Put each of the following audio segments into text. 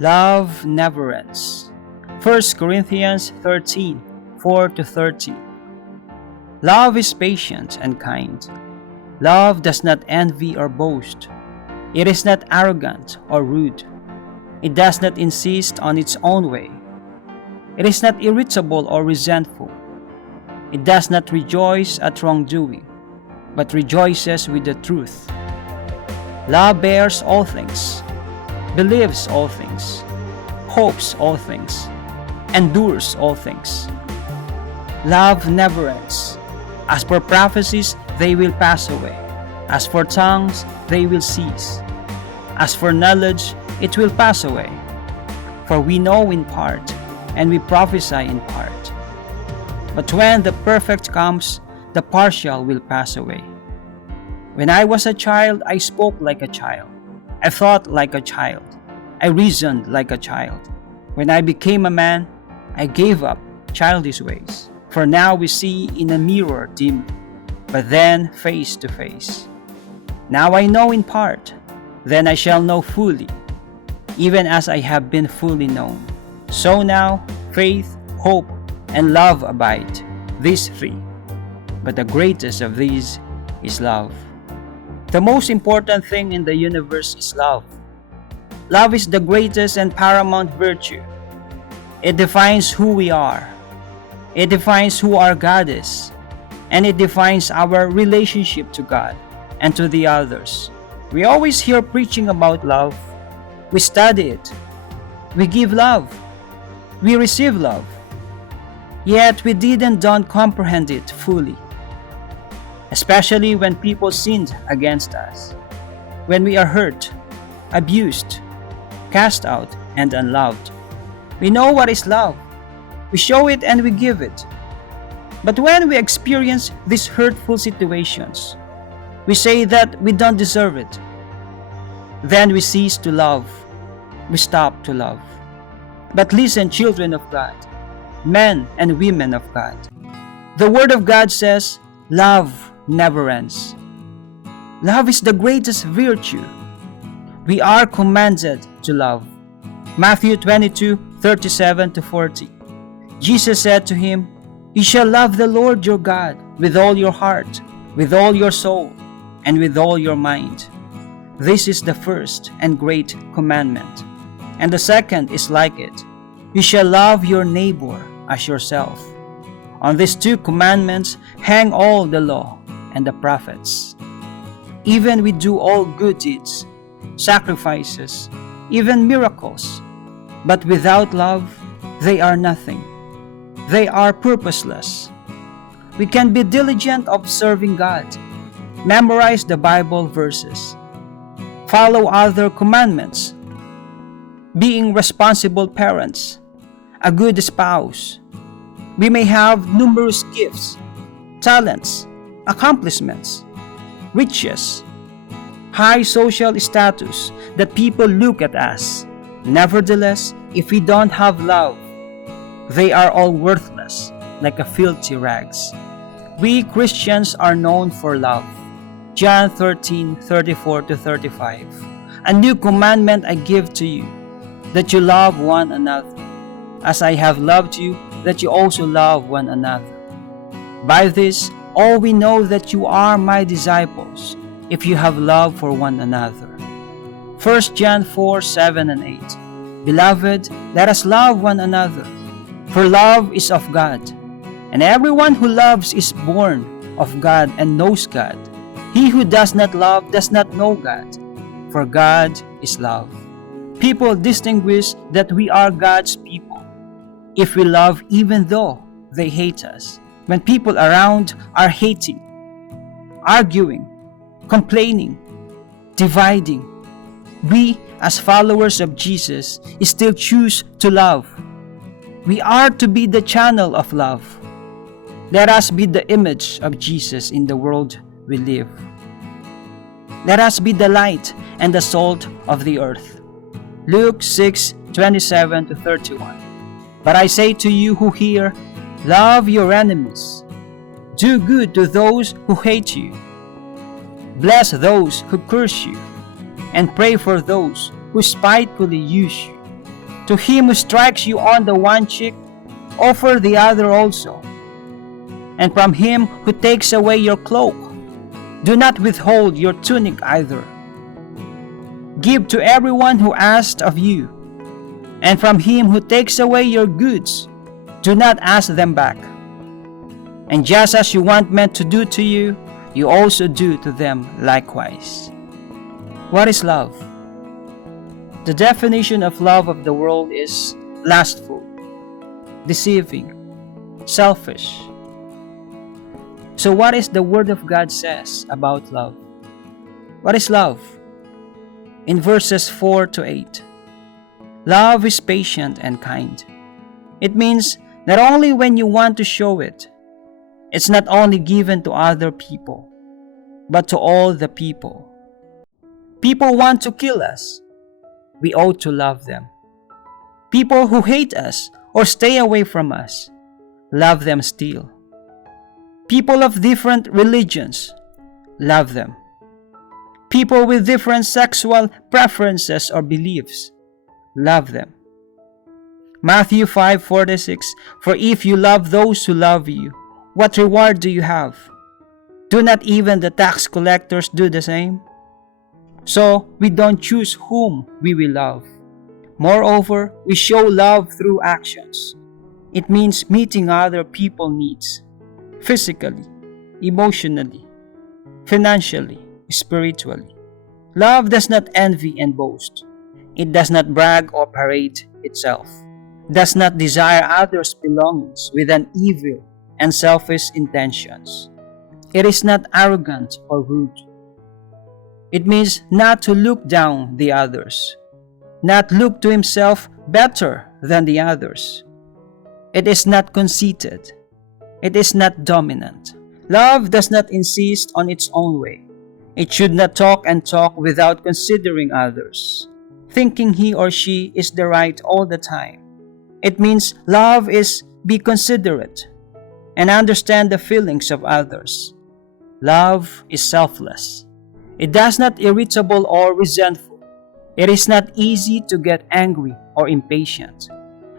Love never ends. 1 Corinthians 13, 4-13. Love is patient and kind. Love does not envy or boast. It is not arrogant or rude. It does not insist on its own way. It is not irritable or resentful. It does not rejoice at wrongdoing, but rejoices with the truth. Love bears all things, believes all things, hopes all things, endures all things. Love never ends. As for prophecies, they will pass away. As for tongues, they will cease. As for knowledge, it will pass away. For we know in part, and we prophesy in part. But when the perfect comes, the partial will pass away. When I was a child, I spoke like a child. I thought like a child. I reasoned like a child. When I became a man, I gave up childish ways. For now we see in a mirror dimly, but then face to face. Now I know in part, then I shall know fully, even as I have been fully known. So now faith, hope, and love abide, these three. But the greatest of these is love. The most important thing in the universe is love. Love is the greatest and paramount virtue. It defines who we are. It defines who our God is. And it defines our relationship to God and to the others. We always hear preaching about love. We study it. We give love. We receive love. Yet we don't comprehend it fully. Especially when people sinned against us. When we are hurt, abused, cast out, and unloved. We know what is love. We show it and we give it. But when we experience these hurtful situations, we say that we don't deserve it. Then we cease to love. We stop to love. But listen, children of God, men and women of God. The Word of God says, love never ends. Love is the greatest virtue. We are commanded to love. Matthew 22, 37-40. Jesus said to him, "You shall love the Lord your God with all your heart, with all your soul, and with all your mind. This is the first and great commandment. And the second is like it. You shall love your neighbor as yourself. On these two commandments hang all the law and the prophets." Even we do all good deeds, sacrifices, even miracles, but without love, they are nothing. They are purposeless. We can be diligent of serving God, memorize the Bible verses, follow other commandments, being responsible parents, a good spouse. We may have numerous gifts, talents, accomplishments, riches, high social status that people look at us. Nevertheless, if we don't have love, they are all worthless, like a filthy rags. We Christians are known for love. John 13, 34-35. A new commandment I give to you, that you love one another. As I have loved you, that you also love one another. By this, all we know that you are my disciples, if you have love for one another. 1 John 4, 7 and 8. Beloved, let us love one another, for love is of God. And everyone who loves is born of God and knows God. He who does not love does not know God, for God is love. People distinguish that we are God's people if we love even though they hate us. When people around are hating, arguing, complaining, dividing, we as followers of Jesus still choose to love. We are to be the channel of love. Let us be the image of Jesus in the world we live. Let us be the light and the salt of the earth. Luke 6, 27-31. But I say to you who hear, love your enemies. Do good to those who hate you. Bless those who curse you, and pray for those who spitefully use you, To him who strikes you on the one cheek, offer the other also. And from him who takes away your cloak, do not withhold your tunic either. Give to everyone who asks of you, and from him who takes away your goods, do not ask them back. And just as you want men to do to you, you also do to them likewise. What is love? The definition of love of the world is lustful, deceiving, selfish. So what is the Word of God says about love? What is love? In verses 4 to 8, love is patient and kind. It means not only when you want to show it, it's not only given to other people, but to all the people. People want to kill us. We ought to love them. People who hate us or stay away from us, love them still. People of different religions, love them. People with different sexual preferences or beliefs, love them. Matthew 5:46, for if you love those who love you, what reward do you have? Do not even the tax collectors do the same? So we don't choose whom we will love. Moreover, we show love through actions. It means meeting other people's needs, physically, emotionally, financially, spiritually. Love does not envy and boast. It does not brag or parade itself. Does not desire others' belongings with an evil and selfish intentions. It is not arrogant or rude. It means not to look down the others, not look to himself better than the others. It is not conceited. It is not dominant. Love does not insist on its own way. It should not talk and talk without considering others, thinking he or she is the right all the time. It means love is be considerate and understand the feelings of others. Love is selfless. It does not irritable or resentful. It is not easy to get angry or impatient,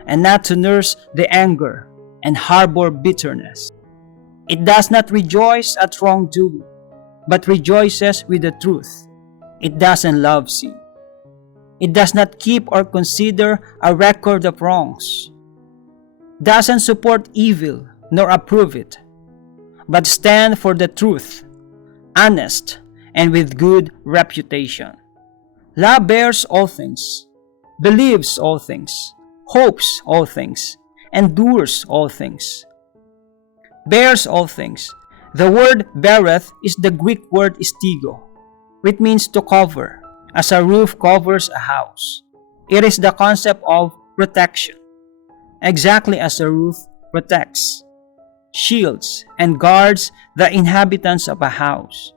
and not to nurse the anger and harbor bitterness. It does not rejoice at wrongdoing, but rejoices with the truth. It doesn't love sin. It does not keep or consider a record of wrongs, doesn't support evil nor approve it, but stand for the truth, honest and with good reputation. Love bears all things, believes all things, hopes all things, endures all things. Bears all things. The word beareth is the Greek word stigo, which means to cover, as a roof covers a house. It is the concept of protection, exactly as a roof protects, shields, and guards the inhabitants of a house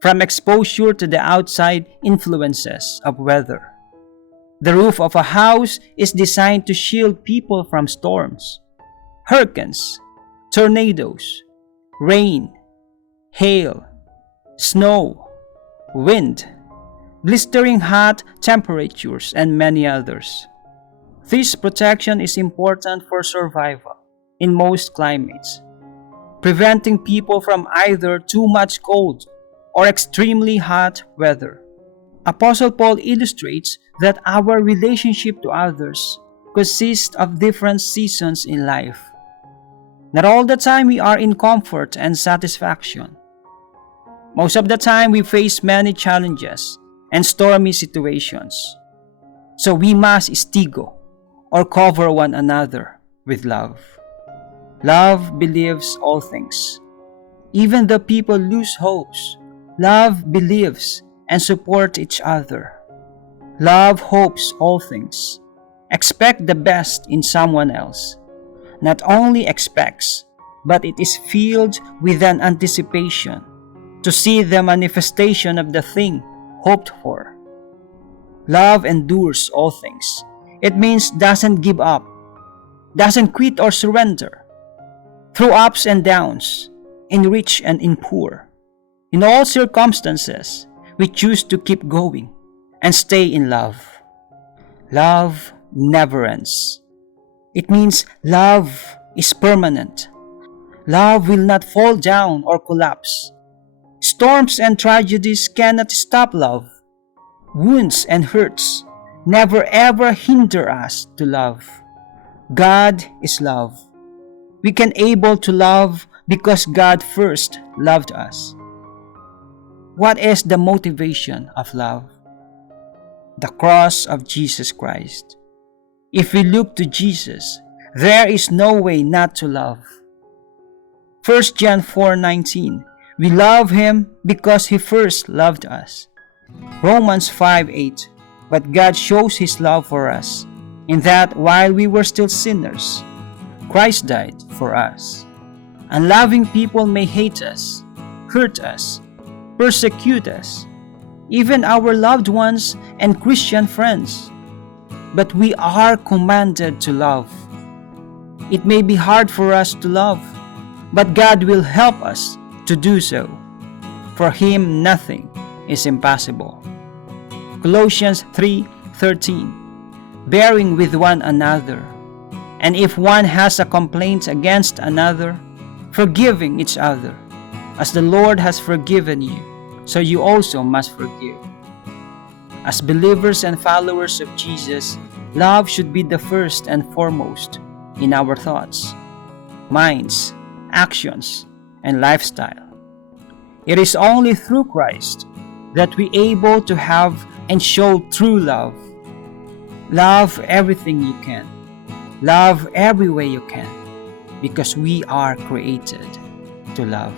from exposure to the outside influences of weather. The roof of a house is designed to shield people from storms, hurricanes, tornadoes, rain, hail, snow, wind, blistering hot temperatures, and many others. This protection is important for survival in most climates, preventing people from either too much cold or extremely hot weather. Apostle Paul illustrates that our relationship to others consists of different seasons in life. Not all the time we are in comfort and satisfaction. Most of the time we face many challenges and stormy situations. So we must stigo, or cover one another with love. Love believes all things. Even the people lose hopes. Love believes and supports each other. Love hopes all things. Expect the best in someone else. Not only expects, but it is filled with an anticipation to see the manifestation of the thing hoped for. Love endures all things. It means doesn't give up, doesn't quit or surrender. Through ups and downs, in rich and in poor, in all circumstances, we choose to keep going and stay in love. Love never ends. It means love is permanent. Love will not fall down or collapse. Storms and tragedies cannot stop love. Wounds and hurts never ever hinder us to love. God is love. We can able to love because God first loved us. What is the motivation of love? The cross of Jesus Christ. If we look to Jesus, there is no way not to love. 1 John 4:19. We love Him because He first loved us. Romans 5:8. But God shows His love for us, in that while we were still sinners, Christ died for us. Unloving people may hate us, hurt us, persecute us, even our loved ones and Christian friends. But we are commanded to love. It may be hard for us to love, but God will help us to do so. For Him nothing is impossible. Colossians 3:13. Bearing with one another, and if one has a complaint against another, forgiving each other, as the Lord has forgiven you, so you also must forgive. As believers and followers of Jesus, love should be the first and foremost in our thoughts, minds, actions, and lifestyle. It is only through Christ that we are able to have and show true love. Love everything you can. Love every way you can, because we are created to love.